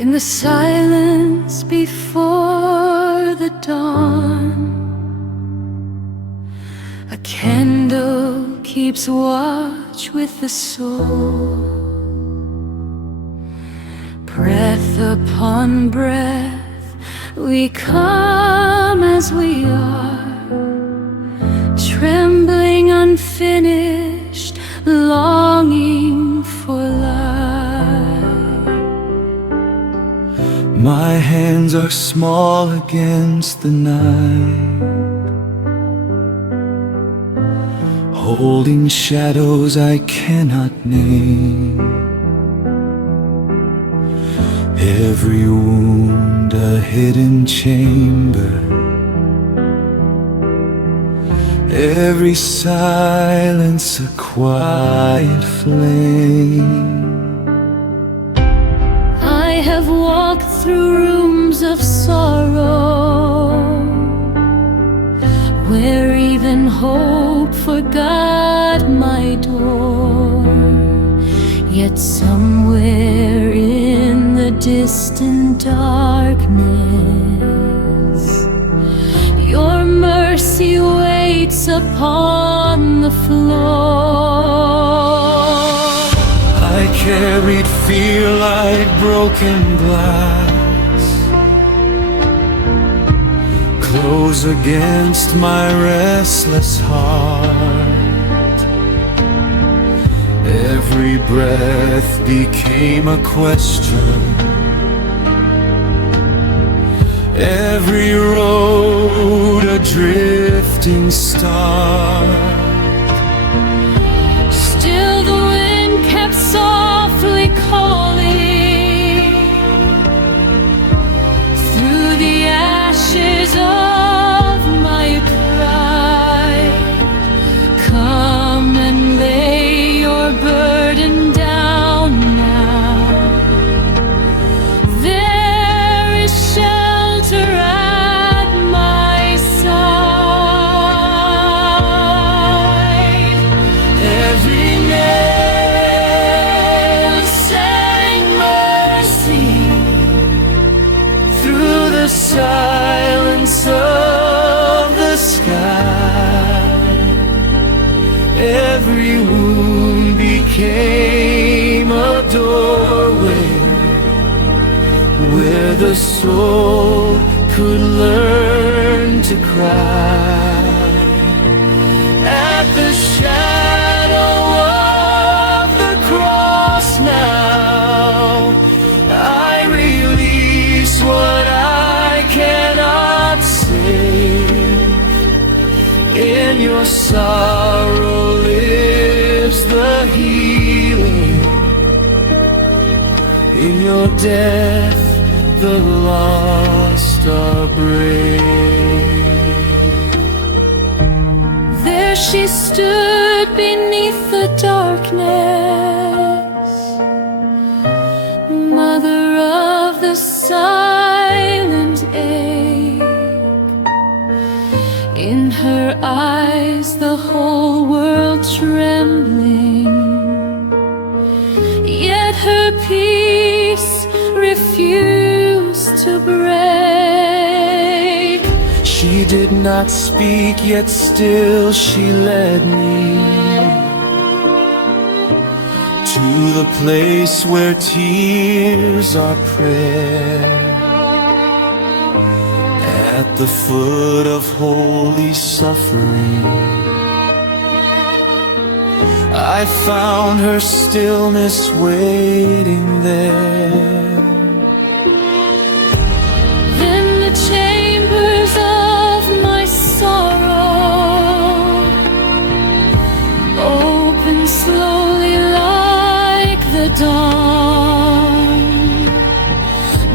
In the silence before the dawn, a candle keeps watch with the soul. Breath upon breath, we come as we are, trembling, unfinished, longing for life. My hands are small against the night, holding shadows I cannot name. Every wound a hidden chamber, every silence a quiet flame. I have walked through rooms of sorrow, where even hope forgot my door. Yet somewhere in the distant darkness, your mercy waits upon the floor. I carried fear like broken glass, close against my restless heart. Every breath became a question, every road a drifting star. Still the wind kept softly calling through the ashes of my pride. Come and lay your burden down now. There is shelter at my side. Every nail sang mercy through the silence of the sky. Every wound became a doorway where the soul could learn to cry. At the shadow of the cross now, I release what I cannot save. In your sorrow lives the healing, in your death the lost are brave. There she stood beneath the darkness, mother of the silent ache. In her eyes the whole world trembling, yet her peace refused to break. She did not speak, yet still she led me to the place where tears are prayer. At the foot of holy suffering, I found her stillness waiting there. Then the chambers of my sorrow opened slowly like the dawn,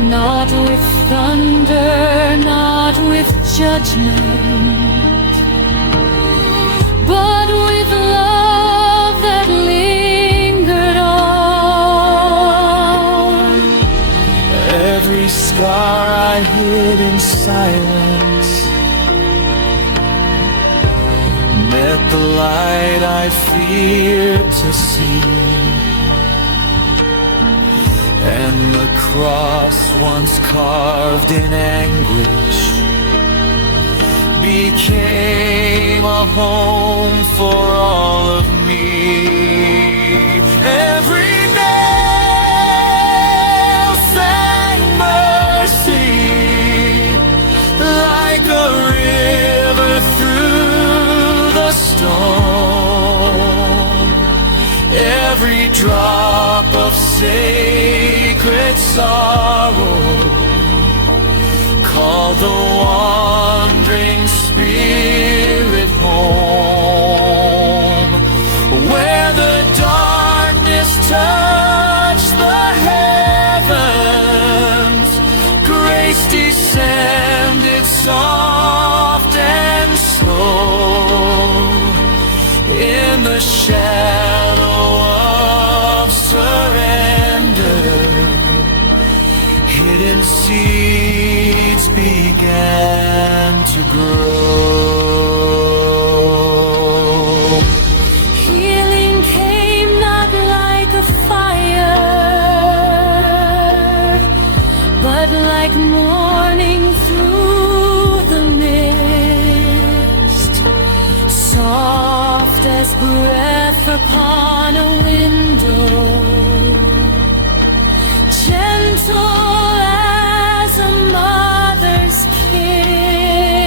not with thunder, not with judgment, but with love that lingered on. Every scar I hid in silence met the light I feared to see. and the cross once carved in anguish became a home for all of me. Every nail sang mercy like a river through the stone. Every drop of sacred sorrow called the wandering spirit home. Where the darkness touched the heavens, grace descended soft and slow. In the shadow of surrender, hidden seeds began to grow. Healing came not like a fire, but like morning through the mist, soft as breath upon a window, gentle as a mother's kiss.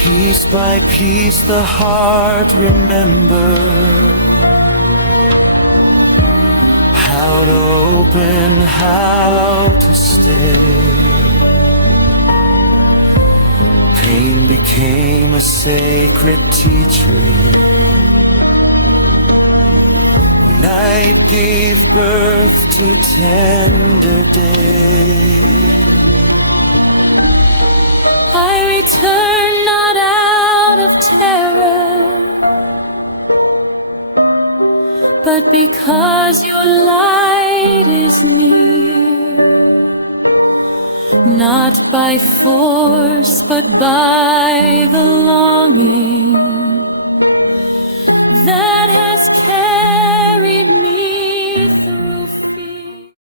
Piece by piece the heart remembered how to open, how to stay. Pain became a sacred teacher. Night gave birth to tender day. I return not out of terror, but because your light is near. Not by force, but by the longing that has kept